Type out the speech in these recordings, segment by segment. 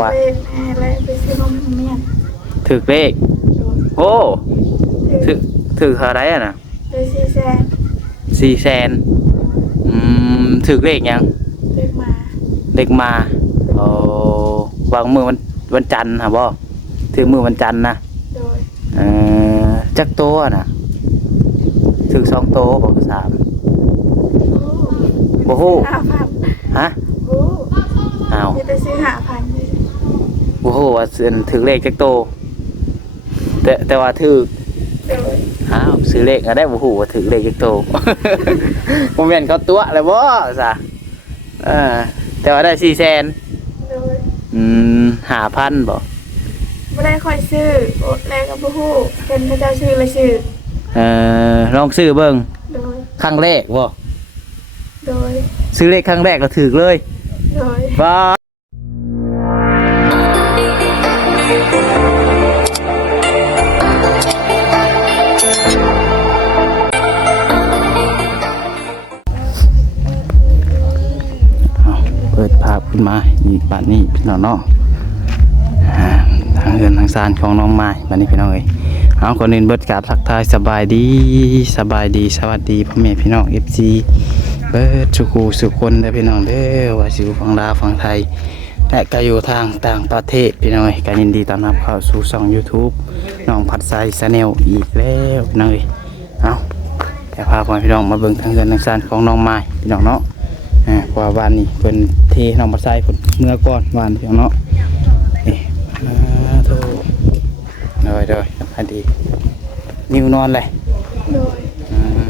ว่าอะไรไปซื้อนมเมียนถึกเลขโอ้ถึกเท่าไรอ่ะนะไป400,000ถึกเลขยังเลขมาโอ้วางมือวันจันทร์ค่ะบ่ถึงมือวันจันทร์นะจักโตน่ะถึง2 โตบ่คือ3บ่ฮู้ฮะอ้าวไปซื้อบ่ฮู้ว่าถึงเลขจักโตแต่ว่าถึกอ้าวซื้อเลขก็ได้บ่ฮู้ว่าถึงเลขจักโตบ่แม่นเขาตัวแล้วบ่ซะแต่ว่าได้400,0005,000บ่ไม่ได้ค่อยซื้อแล้วก็บ่ฮู้เป็นพระเจ้าชื่อเลยชื่อลองซื้อเบิ่งครั้งแรกบ่โดยซื้อเลขครั้งแรกก็ถูกเลยโดยว้าเปิดภาพขึ้นมานี่บ้านนี้พี่น้องเนาะทางเรือนทางซานของน้องไม้บ้านนี้พี่น้องเอ้ยเอาก่อนอื่นเบิดการทักทายสบายดีสวัสดีพ่อแม่พี่น้อง FC เบิดสุคนได้พี่น้องเด้อว่าสิอยู่ฝั่งลาวฝั่งไทยและก็อยู่ทางต่างประเทศพี่น้องเอ้ยก็ยินดีต้อนรับเข้าสู่ช่อง YouTube น้องผัดไซชาแนลอีกแล้วพี่น้องเอ้ยเอาแต่พาพ่อพี่น้องมาเบิ่งทางเรือนทางซานของน้องไม้พี่น้องเนาะกว่าบ้านนี้เพิ่นเทน้องผัดไซเพิ่นเมื่อก่อนบ้านพี่น้องเนาะโธ่โดยอันดีนิวนอนเลย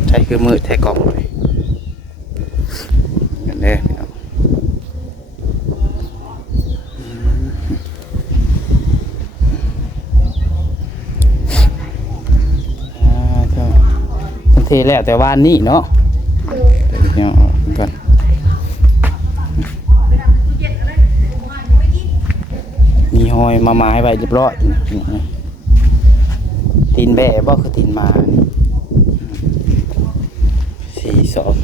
ใช้คือมือแทกกล่องเลยกันเด้ทันทีแล้วแต่ว่านี่เนาะเดี๋ยวก่อนมีหอยมาไม้ไว้เรียบร้อยตีนแบ่บ่คือตีนมา4 ศอก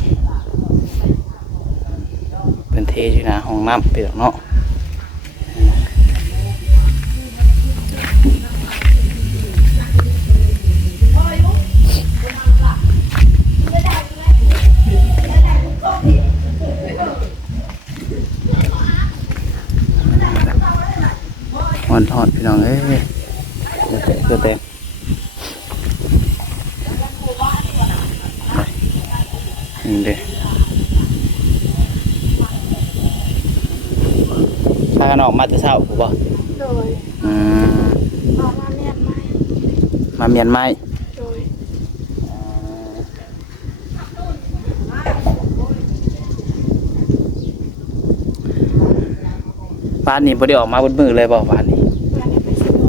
เป็นเทอยู่นะห้องน้ำเปียกเนาะทอดพี่น้องเอ้ยเต็มนี่เด้ถ้ากันออกมาจะเศร้าถูกป่ะโดยออกมาเมียนไม้มาเมียนไม้โดยบ้านนี้พอดีออกมาบนมือเลยบอกบ้านนี้ไปซื้อนม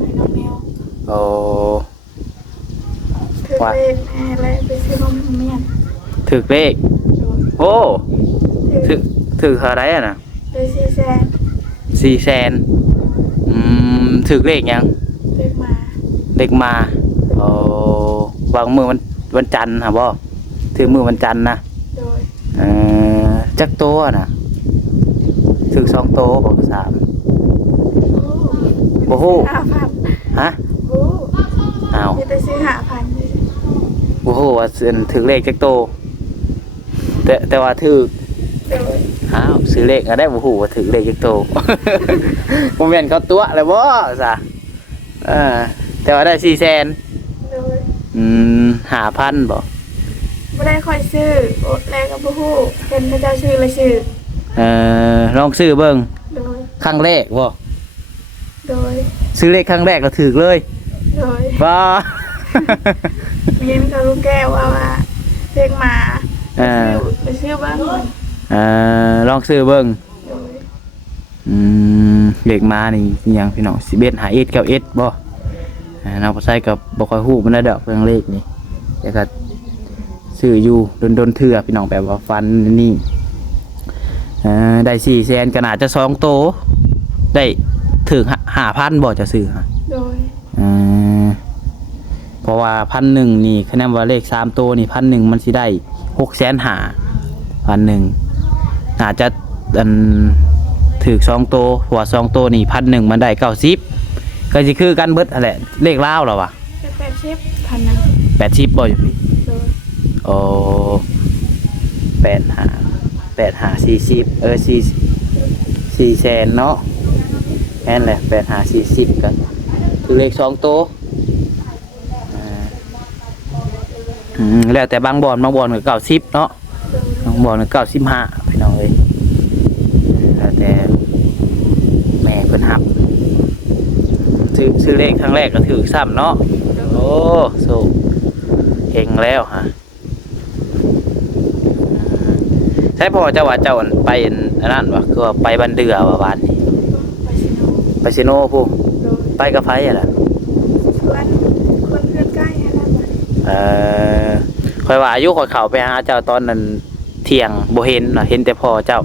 ให้น้องแมวโอ้ว่าอะไรไปซื้อนมเมียนถึกเลขโอ้ถึกเท่าไรอ่ะนะไป400,000ถึกเลขยังเลขมาโอ้วางมือวันจันทร์ค่ะบ่ถึงมือวันจันทร์นะจักโตน่ะถึง2 โตบ่คือ3บ่ฮู้ฮะอ้าวไปซื้อบ่ฮู้ว่าถึงเลขจักโตแต่ว่าถึกอ้าวซื้อเลขก็ได้บ่ฮู้ว่าถึงเลขจักโตบ่แม่นเขาตัวแล้วบ่ซะแต่ว่าได้400,0005,000บ่ไม่ได้ค่อยซื้อแล้วก็บ่ฮู้เป็นพระเจ้าชื่อเลยชื่อลองซื้อเบิ่งครั้งแรกบ่โดยซื้อเลขครั้งแรกก็ถูกเลยโดยว้ามีนกับลูกแก้วว่าเลขมาไปซื้อบ้างลองซื้อเบิ่งเลขมานี่ยังพี่น้อง11 5 1 9 1บ่น้องบ่ใช้กับบ่ค่อยฮู้มันได้ดอกเรื่องเลขนี่แต่ก็ซื้ออยู่ดนเถื่อพี่น้องแบบว่าฟันนี่ได้400,000ก็น่าจะ2 โตได้ถึง5,000บ่จะซื้อฮะโดยเพราะว่า1,000นี่คะแนนว่าเลข3 โตนี่1,000มันสิได้650,000 1,000น่าจะ ถือ2โตวหัว2โตวนี่1,000มันได้90ก็สิคือกันเบิดนั่นแหละเลขลาวแล้วว่ะ เป็น80,000นึง 80บ่อยู่พี่ โดย โอ้85 404แสนเนาะแม่นแหละ85 40กันคือเลข2โตวแล้วแต่บางบ่อนก็90เนาะ โดย บางบ่อนก็95พี่น้องเอ้ยแล้วแต่แม่เพิ่นรับซื้อเลขครั้งแรกก็ถือซ้ำเนาะ โดย โอ้สู้เก่งแล้วฮะใช่พอเจ้าว่าเจ้าไปอันนั้นวะคือว่าไปบันเดือว่าบ้านนี้ ไปสิโน ไปซิโนผู้ โดย ไปกับไฟอ่ะล่ะ ชวนคนเพื่อนใกล้ให้เราไป คอยว่าอายุคอยเข้าไปหาเจ้าตอนนั้นเที่ยงบ่เห็นน่ะเห็นแต่พ่อเจ้า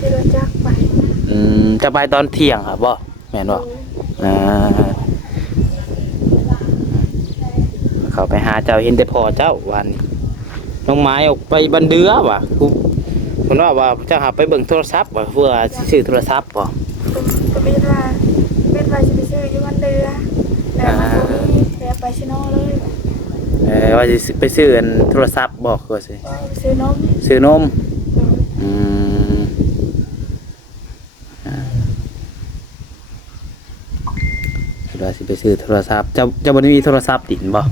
ที่รถจักรไป จะไปตอนเที่ยงครับบ่แม่นบ่เข้าไปหาเจ้าเห็นแต่พ่อเจ้าวันนี้น้องไม้ออกไปบันเดือว่ะคุณว่าเจ้าหาไปเบิ่งโทรศัพท์ว่ะเพื่อซื้อโทรศัพท์บ่ ก็เป็นว่าเป็นไปจะไปซื้ออยู่วันเดือแต่มันก็มีแต่ไปสิโนเลย ว่าสิไปซื้ออันโทรศัพท์บ่คือว่าสิ ไปซื้อนม ซื้อนม โดย อืมว่าสิไปซื้อโทรศัพท์เจ้าบ่ได้มีโทรศัพท์ติดบ่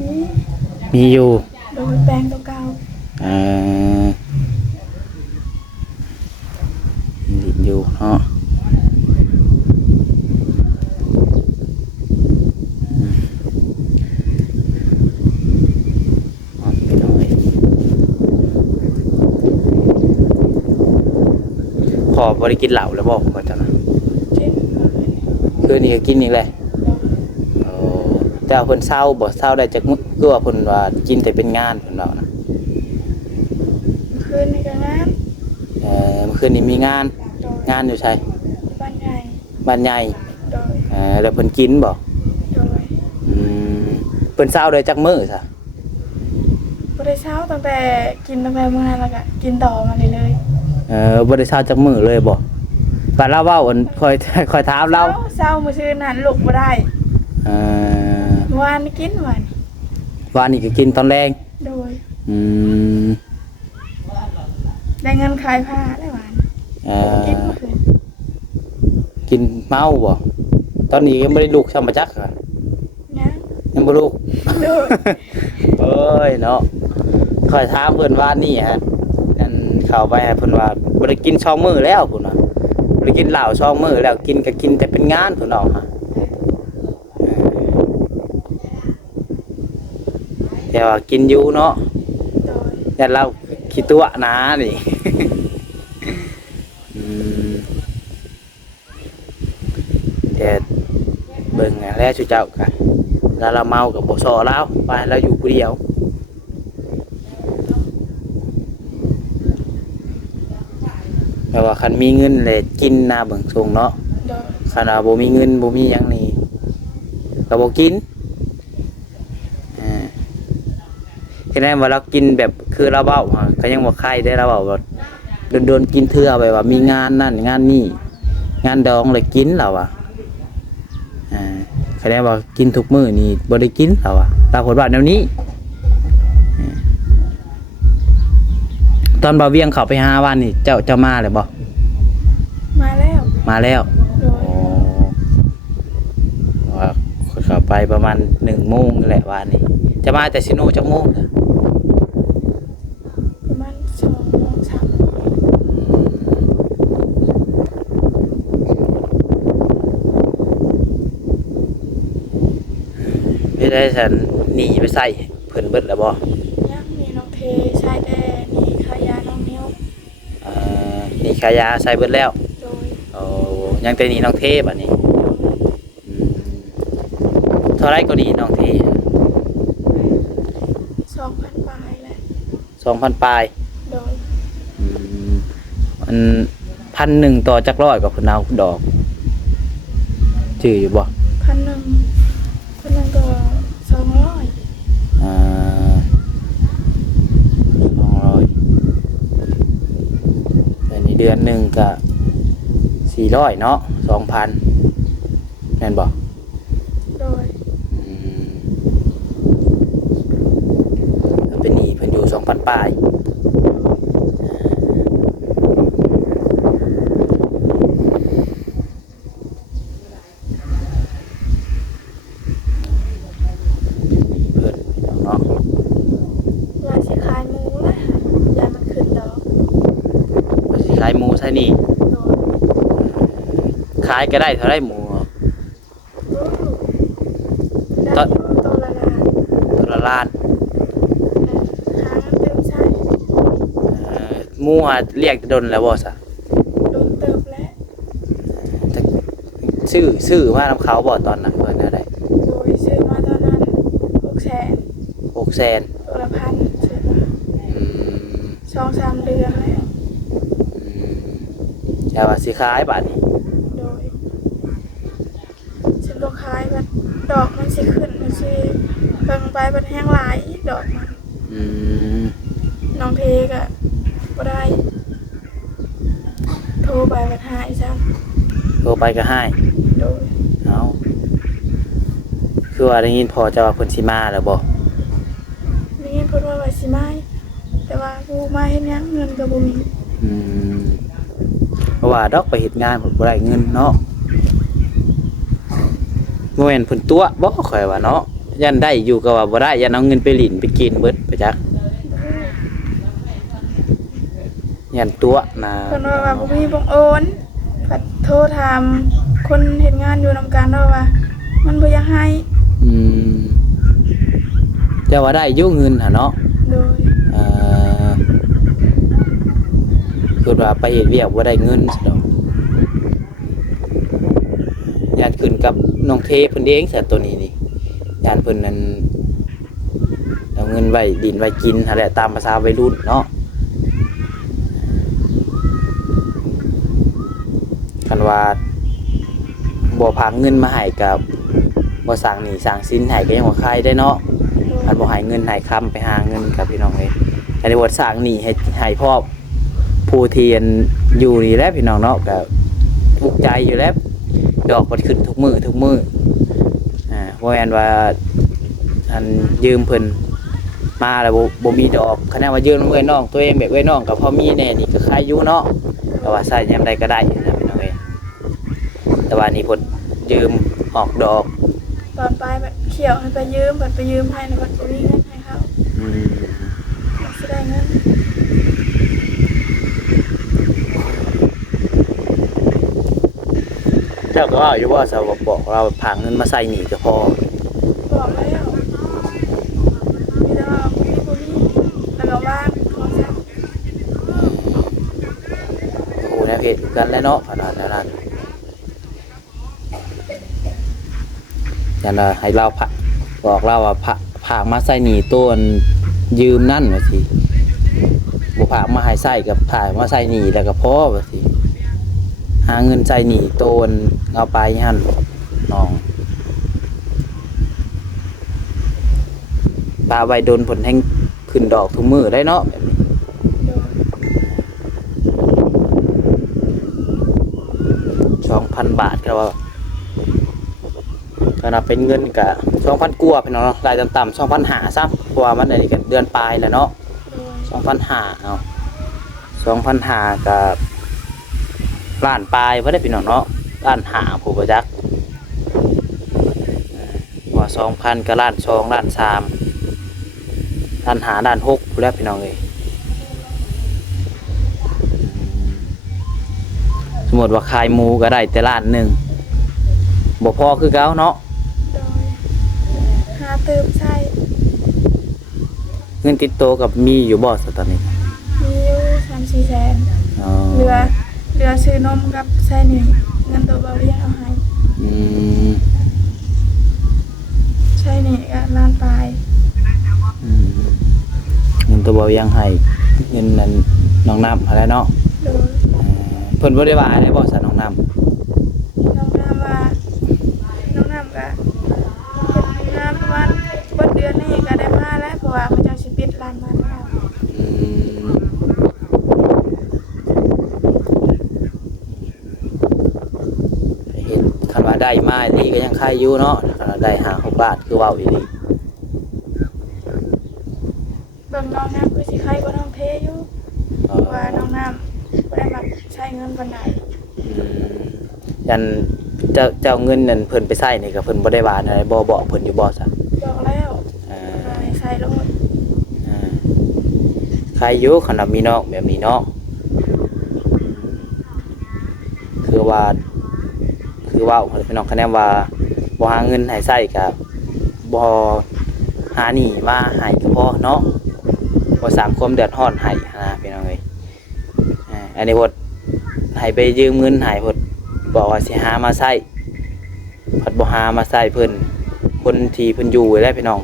นี่ มีอยู่ โดยแปลงตัวเก่า ติดอยู่เนาะไปหน่อยพอบ่ได้กินเหล้าแล้วบ่ว่าจังนะ กิน คืนนี้ก็กินอีกแหละโอ้แต่ว่าเพิ่นเศร้าบ่เศร้าได้จักมื้อคือว่าเพิ่นว่ากินแต่เป็นงานเพิ่นว่านะ คืนนี้ก็งาน เมื่อคืนนี้มีงาน โดย งานอยู่ไส บ้านใหญ่ บ้านใหญ่ โดย แล้วเพิ่นกินบ่ โดย อืมเพิ่นเศร้าได้จักมื้อซะ บ่ได้เช้าตั้งแต่กินตั้งแต่มื้อนั้นแล้วก็กินต่อมาเรื่อย บ่ได้เศร้าจักมื้อเลยบ่ก็เล่าเว้าอันคอยถาม ๆ เรา เช้ามื้อชื่นนั้นลุกบ่ได้ เอ่อ เมื่อวานนี่กินวัน วานนี้ก็กินตอนแรง โดย อืม ได้เงินขายผ้าได้หวาน กินเมื่อคืน กินเมาบ่ตอนนี้ยังบ่ได้ลูกซ้ำมาจักอะ นะ ยังบ่ลูก โดย เอ้ยเนาะคอยถามเพิ่นว่านี่ฮะอันเข้าไปให้เพิ่นว่าบ่ได้กิน2มื้อแล้วพุ่นน่ะบ่ได้กินเหล้า2มื้อแล้วกินก็กินแต่เป็นงานพุ่นเนาะฮะแต่ว่ากินอยู่เนาะ โดย แต่เราขี้ตัวนะนี่ อืมแต่เบิ่งอะแล้วชูเจ้ากันแล้วเราเมากับบ่ซอแล้วไปเราอยู่ผู้เดียวแปลว่าคันมีเงินเลยกินนาเบิ่งทรงเนาะ โดย คันว่าบ่มีเงินบ่มีหยังนี่ก็บ่กินแค่นั้นว่าเรากินแบบคือเราเว้าฮะก็ยังบ่คายได้เราเว้าว่าโดนๆกินเทื่อไปว่ามีงานนั่นงานนี่งานดองเลยกินแล้วอ่ะแค่นั้นว่ากินทุกมื้อนี่บ่ได้กินแล้วอ่ะตามผลว่าแนวนี้ตอนบ่าวเวียงเข้าไปหาวันนี่เจ้ามาเลยบ่ มาแล้ว มาแล้ว โดย ว่าเข้าไปประมาณ1 โมงนี่แหละวันนี้จะมาแต่ซิโนจักโมงน่ะ ประมาณ2 โมง 3 โมง ไม่ได้ฉันหนีไปใส่เพิ่นเบิดแล้วบ่ ยังมีน้องเทชายแดนนี่ขายาน้องนิ้ว หนีขายาใส่เบิดแล้ว โดย โอ้ยังแต่หนีน้องเทบัดนี้เท่าไรก็ดีน้องเท 2,000 ปลายแหละ 2,000 ปลาย โดย มัน1,000ต่อจักร้อยกับเพิ่นเอาดอกจื้ออยู่บ่ 1,000ก็200 200แต่นี่ เดือนหนึ่งก็400เนาะ 2,000แม่นบ่ โดย เป็นหนี้เพิ่นอยู่ 2,000 ปลายเพิ่นเนาะ ว่าสิขายหมูนะยายมันขึ้นดอก ว่าสิขายหมูใช่นี่ โดย ขายก็ได้เท่าไรหมู ได้ตัวละล้าน ตัวละล้าน หาเงินเติมใช้ หมูหาเรียกดนแล้วบ่ซะ โดนเติมแล้ว ซื้อมานํเขาบ่ตอนนั้นเพิ่นได้ โดยซื้อมาตอนนั้น600,000 600,000 ตัวละ1,000ซื้อมา อืม 2-3 เดือนแล้ว แต่ว่าสิขายบาดนี้ โดยฉันบ่ขายบัดดอกมันสิขึ้นมันสิเบิ่งไปบัดแห้งหลายดอกมัน อืม น้องเพกอะบ่ได้ โทรไปบัดหายซ้ โทรไปก็ให้ ำโดย เอาคือว่าได้ยินพอจะว่าเพิ่นสิมาแล้วบ่ นี่เพิ่นว่าสิมาแต่ว่ากูมาเฮ็ดหยังเงินก็บ่มี อืมเพราะว่าดอกไปเฮ็ดงานเพิ่นบ่ได้เงินเนาะบ่แม่นเพิ่นตัวบ่ข่อยว่าเนาะยันได้อยู่ก็ว่าบ่ได้ยันเอาเงินไปหลินไปกินเบิดไปจักยันตัวนะ เพิ่นว่าบ่มีบ่งโอนผัดโทรถามคนเฮ็ดงานอยู่นำกันว่า มันบ่อยากให้ อืมแต่ว่าได้อยู่เงินหั่นเนาะ โดย เอ่อคือว่าไปเฮ็ดเวียกบ่ได้เงินซะดอกญาติขึ้นกับน้องเทเพิ่นเองซะตัวนี้นี่ญาติเพิ่นนั้นเอาเงินไว้ดินไว้กินหั่นแหละตามภาษาวัยรุ่นเนาะคันว่าบ่พากเงินมาให้กับบ่สร้างหนี้สร้างสินให้ก็ยังบ่คายได้เนาะ อันบ่ให้เงินให้ค้ำไปหาเงินกับพี่น้องเอ้ยอันนี้บ่สร้างหนี้ให้พ่อผู้ที่อยู่นี่แหละพี่น้องเนาะก็ทุกข์ใจอยู่แล้วดอกมันขึ้นทุกมื้อบ่แม่นว่าอันยืมเพิ่นมาแล้วบ่มีดอกคะแนนว่ายืมเอ้ยน้องตัวเองแบบเอ้ยน้องก็พอมีแน่นี่ก็คายอยู่เนาะแต่ว่าใช้ยามใดก็ได้นะพี่น้องเอ้ยแต่ว่านี่เพิ่นยืมออกดอก ตอนไปแบบเขียวให้ไปยืมบัดไปยืมให้แล้วบัดบ่มีเงินให้เขา อืม มันสิได้เงิน เจ้าก็ว่าอยู่ว่าสาวบอกเราผางเงินมาใส่หนีก็พอ บอกแล้วมีแต่ว่าบ่มีแล้วก็ว่างโทรศัพท์ โอ้แนวเพจกันแล้วเนาะขนาดนั้นยันให้เราบอกเราว่าผางมาใส่หนีต้นยืมนั่นว่าสิบ่ผางมาให้ใส่กับผางมาใส่หนีแล้วก็พอว่าสิหาเงินใส่หนีต้นเอาไปหั่นน้องปลาใบโดนผลแห่งขึ้นดอกทุกมือได้เนาะแบบนี้ โดย 2,000 บาทก็ว่าก็นับเป็นเงินกะ 2,000 กว่าพี่น้องเนาะรายต่ำๆ 2,500 ซะเพราะว่ามันอันนี้ก็เดือนปลายแล้วเนาะ โดย 2,500 เอา2,500กับล้านปลายบ่ได้พี่น้องเนาะล้านห้าผู้บ่จักว่า 2,000 กับล้าน2ล้าน3ล้าน5ล้าน6ผู้แล้วพี่น้องเอ้ยสมมุติว่าขายหมูก็ได้แต่ล้านหนึงบ่พอคือเก่าเนาะ โดยหาเติมใช้ เงินติดโตวกับมีอยู่บ่ซะตอนนี้ มีอยู่3-4แสน อ๋อ เหลือซื้อนมกับใช้หนี่เงินตัวเบาเรียกเอาให้ อืม ใช้หนี่ก็ล้านปลาย อืมเงินตัวเบายังให้เงินนั้นน้องน้ำอะไรเนาะ โดย เพิ่นบ่ได้ว่าอะไรบ่ซะน้องน้ำ น้องน้ำว่าน้องน้ำก็เฮ็ดงานประมาณบ่เดือนนี้ก็ได้มาแล้วเพราะว่าเขาเจ้าสิปิดร้านมาแล้ว อืม ได้มาดีก็ยังใครอยู่เนาะได้5-6 บาทคือเว้าอีหลี เบิ่งน้องน้ำคือสิใครก็น้องเทอยู่ว่าน้องน้ำบ่ได้มาใช้เงินปานใด ยันเจ้าเงินนั่นเพิ่นไปใช้นี่ก็เพิ่นบ่ได้ว่าอะไรบ่บอกเพิ่นอยู่บ่ซะ บอกแล้วว่าให้ใช้รถ ใครอยู่ขนาดมีน้องแบบนี้เนาะคือว่าพี่น้องคะแนนว่าบ่หาเงินให้ใช้ก็บ่หาหนี้มาให้ก็พอเนาะบ่สร้างความเดือดร้อนให้นะพี่น้องเอ้ยอันนี้พดให้ไปยืมเงินให้พดบอกว่าสิหามาใช้พดบ่หามาใช้เพิ่นคนที่เพิ่นอยู่แล้วพี่น้อง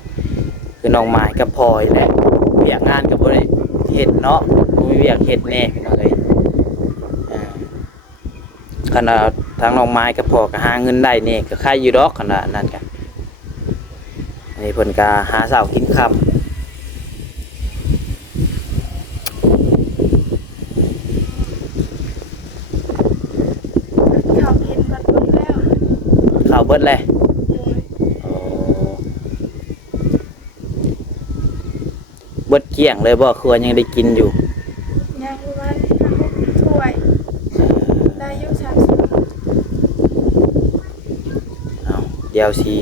คือน้องหมายกับพลอยแหละเวียกงานก็บ่ได้เฮ็ดเนาะบ่มีเวียกเฮ็ดแน่พี่น้องเอ้ยขณะทางน้องไม้กับพ่อก็หาเงินได้นี่ก็ใครอยู่ดอกขนาดนั้นกันอันนี้เพิ่นก็หาเช้ากินค่ำ เขากินกันหมดแล้ว ข้าวเบิดเลย โดย เบิดเกลี้ยงเลยบ่คือว่ายังได้กินอยู่ ยังประมาณถ้วยได้อยู่30 เอาเดี๋ยวสิ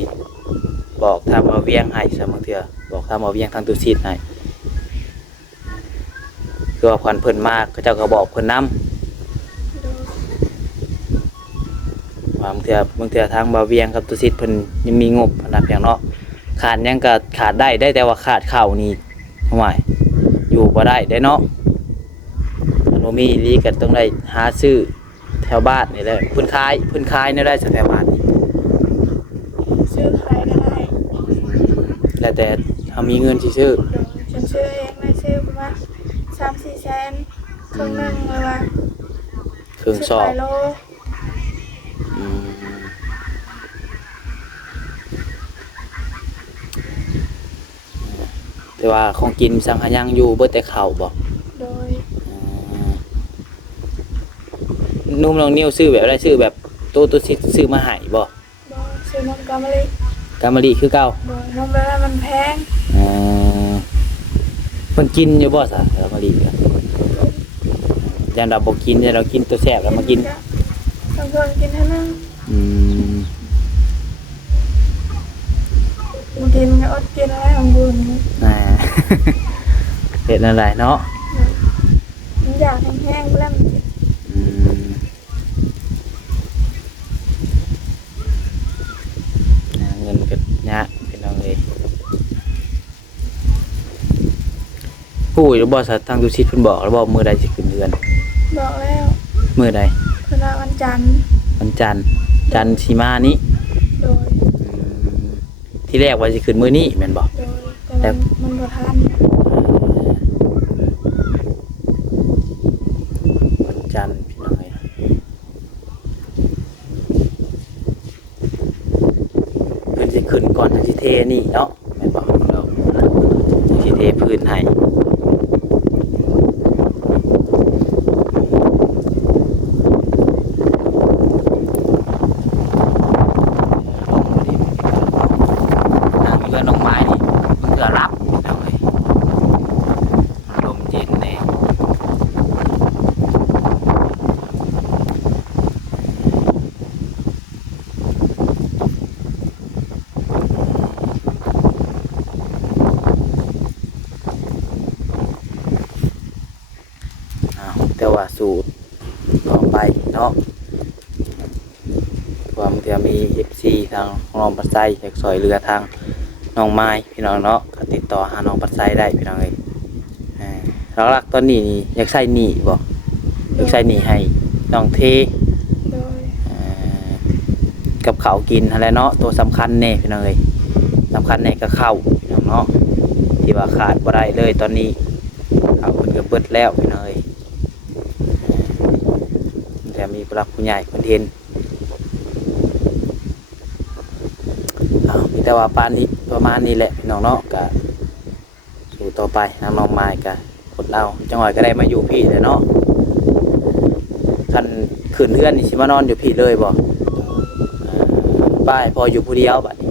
บอกทำเอาเวียงให้ซะมื้อเทื่อบอกทำเอาเวียงทางตุซีดให้คือว่าเพิ่นมาเขาเจ้าก็บอกเพิ่นนำ โดย ว่าบางเทื่อทางบ่าวเวียงกับตุซีดเพิ่นยังมีงบอันนั้นเพียงเนาะขาดหยังก็ขาดได้แต่ว่าขาดข้าวนี่ห่วยอยู่บ่ได้เนาะมันบ่มีอีหลีก็ต้องได้หาซื้อแถวบ้านนี่แหละเพิ่นขายแนวได้แถวบ้านนี่ ซื้อขายก็ได้ แล้วแต่เฮามีเงินสิซื้อ โดยฉันซื้อเองได้ซื้อประมาณ3-4 แสนครึ่งหนึงเลยว่า เครื่องซอก 10 โล อืมแต่ว่าของกินสังหายังอยู่เบิดแต่ข้าวบ่ โดย นุ่มน้องนิ้วซื้อแบบอะไรซื้อแบบตัวสิซื้อมาให้บ่ บ่ซื้อนมกามะลิ กามะลิคือเก่า โดยนมเวลามันแพง เพิ่นกินอยู่บ่ซะกามะลิอะยันเราบ่กินยันเรากินตัวแซ่บแล้วมากิน ต้องเพิ่มกินเท่านั้น อืม บางทีมันก็อดกินอะไรของบุญ อ่า เฮ็ดอะไรเนาะ มันอยากแห้งๆแล้วมันจะ อืมเงินก็ยะพี่น้องเอ้ยผู้อยู่บ่ซะทางตุชิตเพิ่นบอกแล้วบ่มื้อใดสิขึ้นเดือน บอกแล้ว มื้อใด เวลาวันจันทร์ วันจันทร์สิมานี้ โดย ที่แรกว่าสิขึ้นมื้อนี้แม่นบ่ โดยแต่มันบ่ทัน วันจันทร์พี่น้องเอ้ยเพิ่นสิขึ้นก่อนจังสิเทนี่เนาะแม่นบ่เราจังสิเทพื้นให้นางเรือน้องไม้นี่เพิ่งจะรับพี่น้องเอ้ยลมเย็นแน่ แต่ว่าสูตรต่อไปเนาะความเถื่อมี FC ทางน้องปัสไซอยากซอยเรือทางน้องไม้พี่น้องเนาะก็ติดต่อหาน้องปัสไซได้พี่น้องเอ้ยหลักๆตอนนี้นี่อยากใส่หนีบ่อยากใส่หนีให้น้องเท โดย กับข้าวกินอะไรเนาะตัวสำคัญแน่พี่น้องเอ้ยสำคัญแน่ก็ข้าวพี่น้องเนาะที่ว่าขาดบ่ได้เลยตอนนี้ข้าวเพิ่นก็เบิดแล้วพี่น้องเอ้ยแต่มีผู้หลักผู้ใหญ่เพิ่นเห็นมีแต่ว่าปานนี้ประมาณนี้แหละพี่น้องเนาะก็สู่ต่อไปทางน้องไม้ก็กดเอาจังหวะก็ได้มาอยู่พี่เลยเนาะคันขึ้นเฮือนนี่สิมานอนอยู่พี่เลยบ่ ป้ายพออยู่ผู้เดียวบัดนี้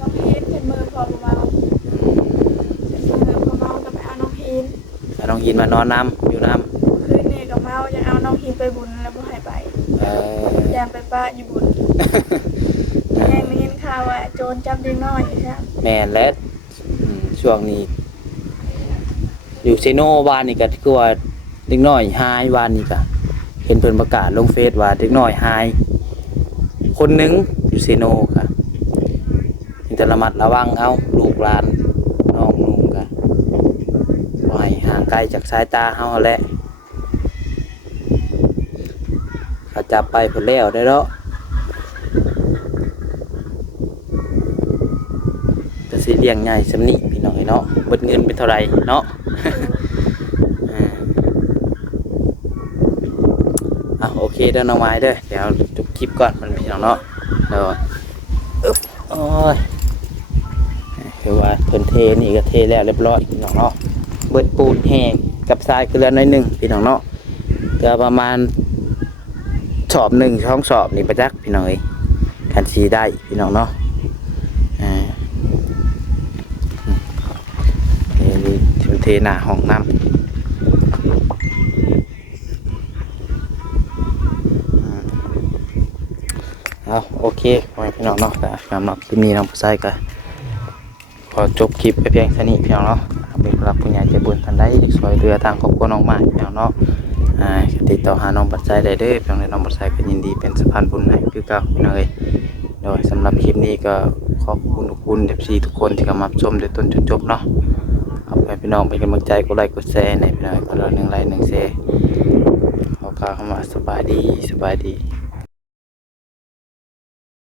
น้องพีนเป็นมือพอเมาเป็นมือพอเมาก็ไปเอาน้องพีน ถ้าน้องหินมานอนน้ำอยู่น้ คืนนี้ก็เมายังเอาน้องพีนไปบุญแล้วบ่ให้ไป ำ ยามไปป้าอยู่บุญแยังมีเห็นข่าวว่าโจรจับเด็กน้อยใช่ไหม แม่นและช่วงนี้ อยู่เซโนวานนี่ก็คือว่าเด็กน้อยหายวานนี่ก็เห็นเพิ่นประกาศลงเฟซว่าเด็กน้อยหาย คนหนึงอยู่เซโนค่ะมีแต่ระมัดระวังเอาลูกหลานน้องนุ่งก็บ่ให้ห่างไกลจากสายตาเฮาแหละเขาจับไปเพิ่นแล้วได้เนาะจะสิเลี้ยงง่ายสำนี้พี่น้องเอ้ยเนาะเบิดเงินไปเท่าไหร่เนาะ โอเคเด้อน้องไม้เด้อเดี๋ยวจบคลิปก่อนมันพี่น้องเนาะเดี๋ยวอึ๊บโอ้ยคือว่าเพิ่นเทนี่ก็เทแล้วเรียบร้อยพี่น้องเนาะเบิดปูนแห้งกับทรายเกลือน้อยหนึงพี่น้องเนาะเกลือประมาณสอบหนึ่งช่องสอบนี่ประจักพี่น้องเอ้ยคันสีได้พี่น้องเนาะนี่เทหน้าห้องน้ำเอาโอเคพ่อแม่พี่น้องเนาะแต่สำหรับคลิปนี้น้องผู้ชายก็ขอจบคลิปไปเพียงเท่านี้พี่น้องเนาะเป็นผู้รักผู้ใหญ่ใจบุญท่านใดอยากช่วยเหลือทางครอบครัวน้องใหม่พี่น้องเนาะติดต่อหาน้องปัจจัยได้เด้อพี่น้องน้องปัจจัยก็ยินดีเป็นสะพานบุญให้คือเก่าพี่น้องเอ้ยโดยสำหรับคลิปนี้ก็ขอบคุณทุกคนFCทุกคนที่เข้ามาชมโดยต้นจนจบเนาะเอาไปพี่น้องเป็นกำลังใจกดไลค์กดแชร์ในพี่น้องคนละ1 ไลค์ 1 แชร์ขอกล่าวคำว่าสบายดี